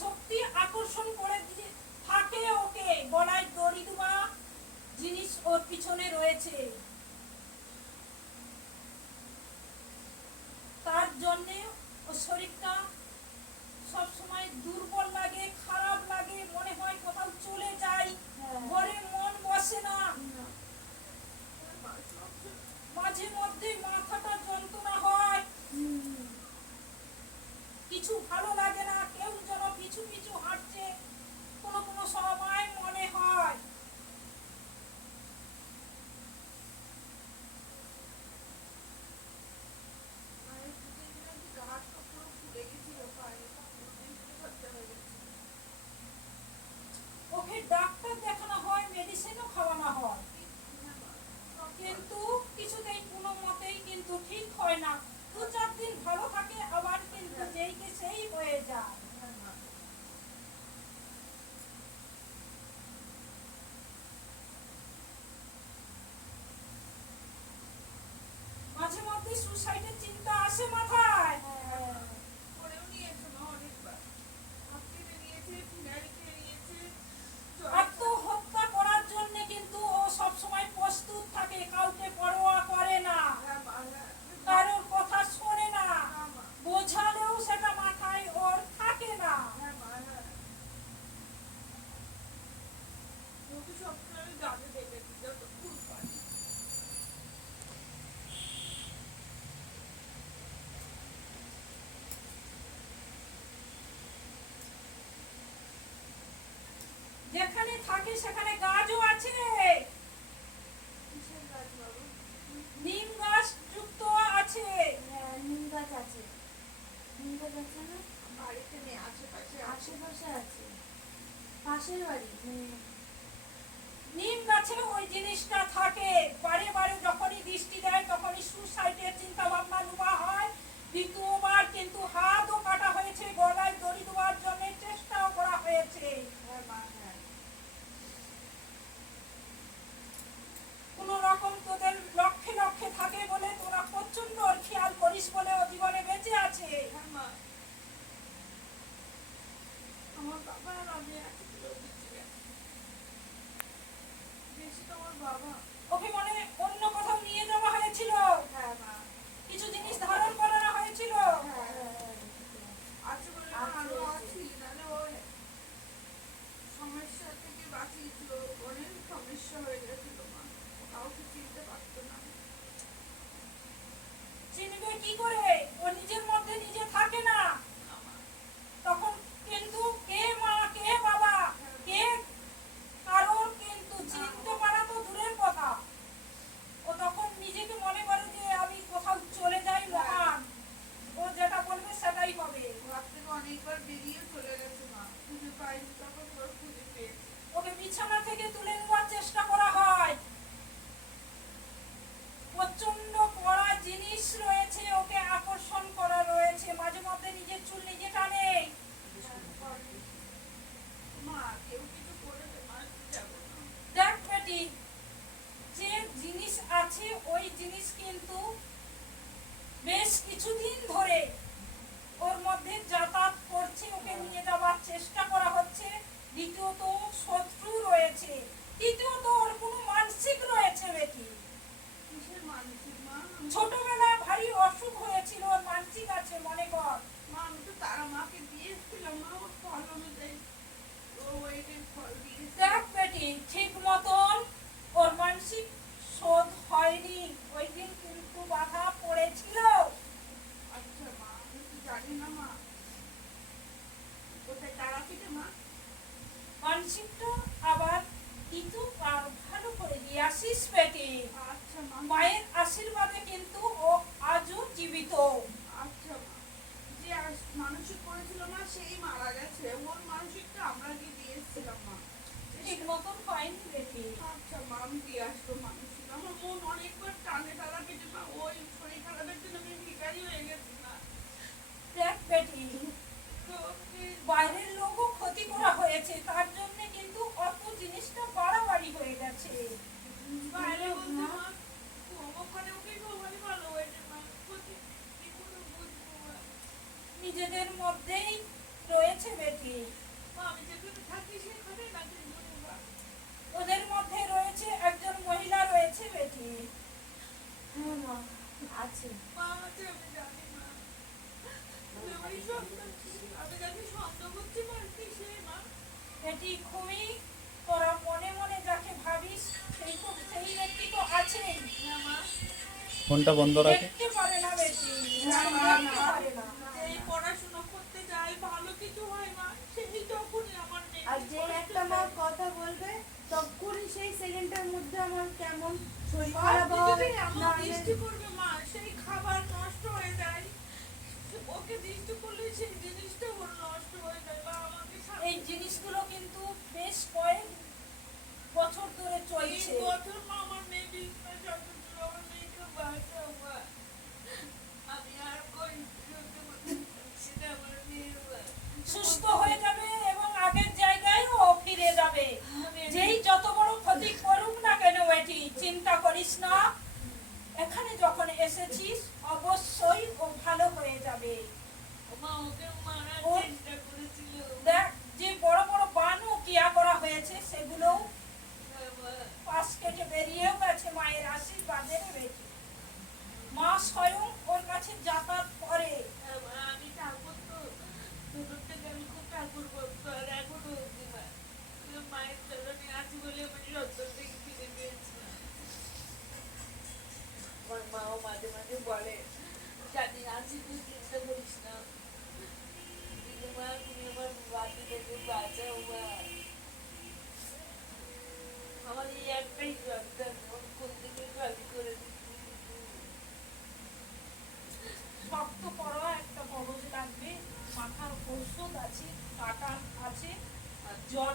শক্তি আকর্ষণ করে দিয়ে থাকে ওকে, গলায় দড়ি দেওয়া জিনিস ওর পিছনে রয়েছে। তার জন্যে ওর শরীরটা সবসময় দুর্বল লাগে, খারাপ লাগে, মনে হয় কোথাও চলে যাই, ঘরে মন বসে না, মাঝে মধ্যে মাথাটা যন্ত্রণা হয়, কিছু ভালো লাগে না, কেউ যেন পিছু পিছু হাঁটছে কোনো কোনো সময় মনে হয়। ওকে ডাক্তার দেখানো হয়, মেডিসিনও খাওয়ানো হয়, কিন্তু কিছুতেই কোনো মতেই কিন্তু ঠিক হয় না। 2-4 দিন ভালো থাকে, আবার কিন্তু যেই কে সেই হয়ে যায়। মাঝে মধ্যে সুসাইডের চিন্তা আসে মাথায়। আত্মহত্যা করার জন্য কিন্তু ও সবসময় প্রস্তুত থাকে, কাউকে পরোয়া করে না, কারোর কথা শোনে না, বোঝালেও সেটা মাথায় ওর থাকে না। যেখানে থাকে সেখানে গাছও আছে, নিম গাছ যুক্ত আছে। নিম গাছ আছে, নিম গাছ আছে না বাড়িতে নেই, আশেপাশে আশেপাশে আছে, পাশের বাড়ি। নিম গাছে ওই জিনিসটা থাকে, বারে বারে যখনই বৃষ্টি দেয় তখনই সুসাইডের চিন্তা ভাবনা নেওয়া হয়। দ্বিতীয়বার কিন্তু হাতও কাটা হয়েছে, গলায় দড়ি দেওয়ার জন্য চেষ্টাও করা হয়েছে। কোন রকম তোদের লক্ষ্যে লক্ষ্যে থাকে বলে তোরা প্রচন্ড খেয়াল করিস বলে ও জীবনে বেঁচে আছে। আমার বাবা আর আমি বাবা ওকে মনে অন্য কোথাও নিয়ে যাওয়া হয়েছিল, কিছু জিনিস ধারণ করানো হয়েছিল। সমস্যা থেকে বাঁচিয়েছিল, অনেক সমস্যা হয়ে গেছিল, মা কাউকে চিনতে পারতো না। চিনবে কি করে, ও নিজের মধ্যে নিজে থাকে না, তখন কিন্তু কে মা কে বাবা কে কারোর কিন্তু চিনতে পারা তো দূরের কথা। ও তখন নিজেকে মনে করে যে আমি কোথাও চলে যাই, মহান, ও যেটা বলবে সেটাই হবে। ঘর থেকে অনেকবার বেরিয়ে চলে গেছে, মা খুঁজে পাইনি, তখন ওর খুঁজে পেয়েছে। ওকে বিছানা থেকে তুলে নেওয়ার চেষ্টা করা হয়, প্রচন্ড কড়া জিনিস রয়েছে, ওকে আকর্ষণ করা রয়েছে, মাঝে মধ্যে নিজের চুল নিজে টানে। মা কেউ কিছু করে যাবো না। দেখ বেটি, যে জিনিস আছে ওই জিনিস কিন্তু বেশ কিছুদিন ধরে ওর মধ্যে যাতায়াত করছে, ওকে নিয়ে যাওয়ার চেষ্টা করা হচ্ছে। দ্বিতীয়ত শত্রু রয়েছে, তৃতীয়ত ওর কোনো মানসিক রয়েছে বেটি। কিসের মানসিক মা? ছোটবেলায় ভারী অসুখ হয়েছিল, ওর মানসিক আছে মনে কর। মা আমি তো তারা মাকে দিয়েছিলাম, মা ওর ফল অনুযায়ী ও ওইটাই ফল দিয়েছে। দেখ বেটি, ঠিক মতন ওর মানসিক শোধ হয়নি, ওই দিন কিন্তু বাধা পড়েছিল। আচ্ছা মা, আমি তো জানি না মা, কোথায় তারাপীঠে মা? মানসিকটা আবার কিন্তু ভালো করে দিয়ে আসিস বেটি। আচ্ছা মা। মায়ের আশীর্বাদে কিন্তু ও আজও জীবিত। আচ্ছা মা, যে মানসিক করেছিল মা সেই মারা গেছে, ওর মানসিকটা আমরা গিয়ে দিয়ে এসেছিলাম মা, ঠিক মতন হয়নি বেটি। আচ্ছা মা, আমি দিয়ে আসবো মানসিক। আমার মন অনেকবার টানে তারাপীঠে মা, ওই শরীর খারাপের জন্য আমি ভিখারি হয়ে গেছি মা। দেখ বেটি, বাইরের লোকও ক্ষতি করা হয়েছে, তার জন্য কিন্তু অত জিনিসটা বাড়াবাড়ি হয়ে গেছে। বাইরে বলতে মা ওখানে ওকে সবাই ভালো হয়েছে মা, কি করে বুঝবো মা? নিজেদের মধ্যেই রয়েছে বেটি। মা আমি যেখানে থাকি সেখানে নাকি মা? ওদের মধ্যে রয়েছে একজন মহিলা রয়েছে বেটি। হ্যাঁ মা, আছে। মা আছে আমি জানি মা। আমি সন্দেহ আমি যাকে সন্দেহ করছি বাড়িতে সে মা। বেটি খুবই তোরা মনে মনে যাকে ভাবিস সেই ব্যক্তি তো আছেই। হ্যাঁ মা। ফোনটা বন্ধ রাখো। দেখতে পারে না বেটি, না, দেখতে না। পারে না। যেই পড়াশোনা করতে যায় ভালো কিছু হয় মা, সেই যখনই আমার মেয়ে আর যে একটা মা কথা বলবে তখনই সেই সেকেন্ডের মধ্যে আমার কেমন শরীর খারাপ হয়, এমন নাহলে দৃষ্টি করবে মা, সেই খাবার নষ্ট হয়ে যায়। ওকে দৃষ্টি করলে সেই জিনিসটা ওর নষ্ট হয়ে যায় বা আমাকে এই জিনিসগুলো কিন্তু বেশ কয়েক বছর ধরে চলছে। বছর মা আমার মেয়ে বিছানায় যতদূর আমার মেয়েকে বাঁচাও মা। আমি আর কই সহ্য করতে পারছি না আমার মেয়ের মা। সুস্থ হয়ে যাবে এবং আগের জায়গায় ও ফিরে যাবে। যেই যত বড় ক্ষতি করুক না কেন বেটি, চিন্তা করিস না। এখানে যখন এসেছিস অবশ্যই ও ভালো হয়ে যাবে। মা ওকে মারার ও- চেষ্টা করেছিল। দেখ যে বড় বড় বানও কিয়া করা হয়েছে সেগুলো মা, পাশ কেটে বেরিয়েও গেছে মায়ের আশীর্বাদে বেটি। মা স্বয়ং ওর কাছে যাতায়াত করে। আমি ঠাকুর তো ছোটোর থেকে আমি খুব ঠাকুর ভক্ত আর এখনো অব্দি মা। মায়ের চরণে আছি বলে আমি সত্তর থেকে ফিরে পেয়েছিলাম। আমার মাও মাঝে মাঝে বলে জানি আছি তুই চিন্তা করিস না। কিন্তু মা তুমি আমার বাকি থেকে বাঁচাও মা। আমার এই একটাই সন্তান, ওর কোন দিকে খালি করে দিচ্ছি। শক্ত করা একটা কবজ লাগবে, মাথার ঔষধ আছে, কাটা আছে, আর জল